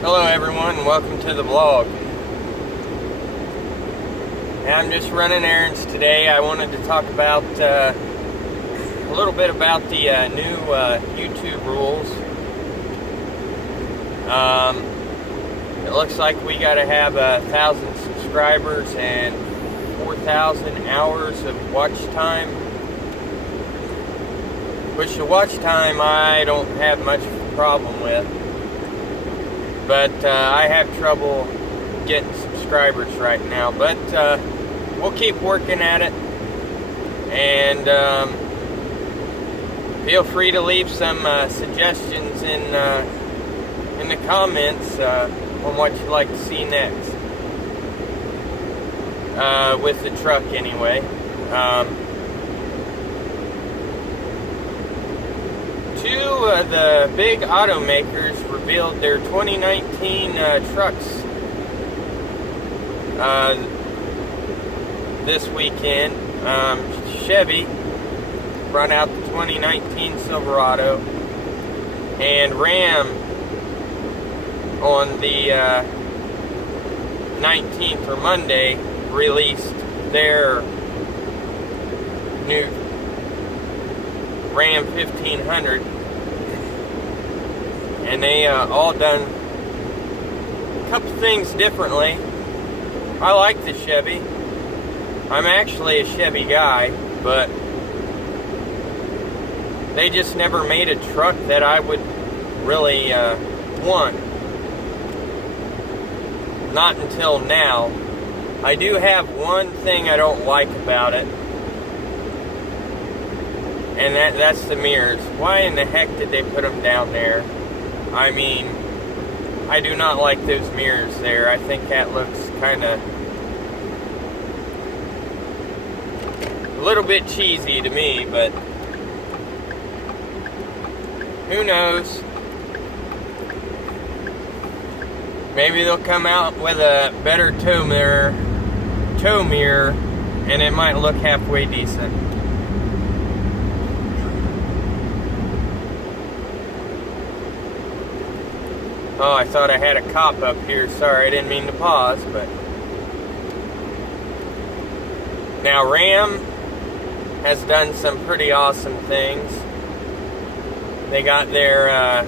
Hello everyone, and welcome to the vlog. I'm just running errands today. I wanted to talk about a little bit about the new YouTube rules. It looks like we got to have 1,000 subscribers and 4,000 hours of watch time. Which the watch time I don't have much of a problem with. But I have trouble getting subscribers right now. But we'll keep working at it. And feel free to leave some suggestions in the comments on what you'd like to see next. With the truck anyway. Two of the big automakers revealed their 2019 trucks this weekend. Chevy brought out the 2019 Silverado, and Ram on the 19th or Monday released their new Ram 1500, and they all done a couple things differently. I like the Chevy. I'm actually a Chevy guy, but they just never made a truck that I would really want. Not until now. I do have one thing I don't like about it, and that's the mirrors. Why in the heck did they put them down there? I mean, I do not like those mirrors there. I think that looks kind of a little bit cheesy to me, but who knows? Maybe they'll come out with a better tow mirror, and it might look halfway decent. Oh, I thought I had a cop up here. Sorry, I didn't mean to pause, but... Now, Ram has done some pretty awesome things. They got their,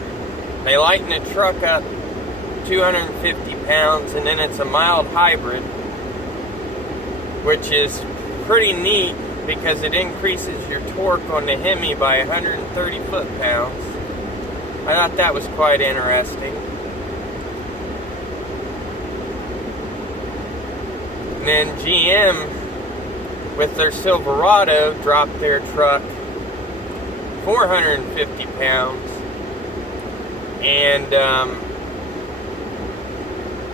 they lighten the truck up 250 pounds, and then it's a mild hybrid, which is pretty neat because it increases your torque on the Hemi by 130 foot-pounds. I thought that was quite interesting. And then GM, with their Silverado, dropped their truck 450 pounds. And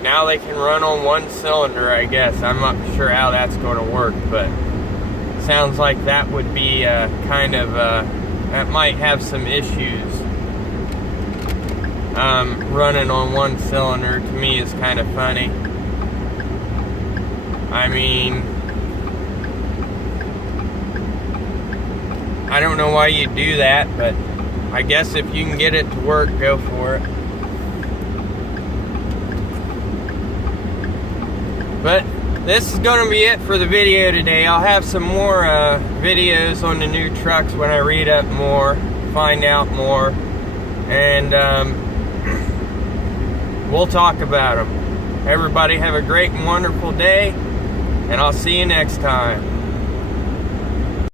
now they can run on one cylinder, I guess. I'm not sure how that's going to work, but sounds like that would be kind of, that might have some issues. Running on one cylinder, to me, is kind of funny. I mean, I don't know why you do that, but I guess if you can get it to work, go for it. But this is going to be it for the video today. I'll have some more videos on the new trucks when I read up more, find out more, and we'll talk about them. Everybody have a great and wonderful day, and I'll see you next time.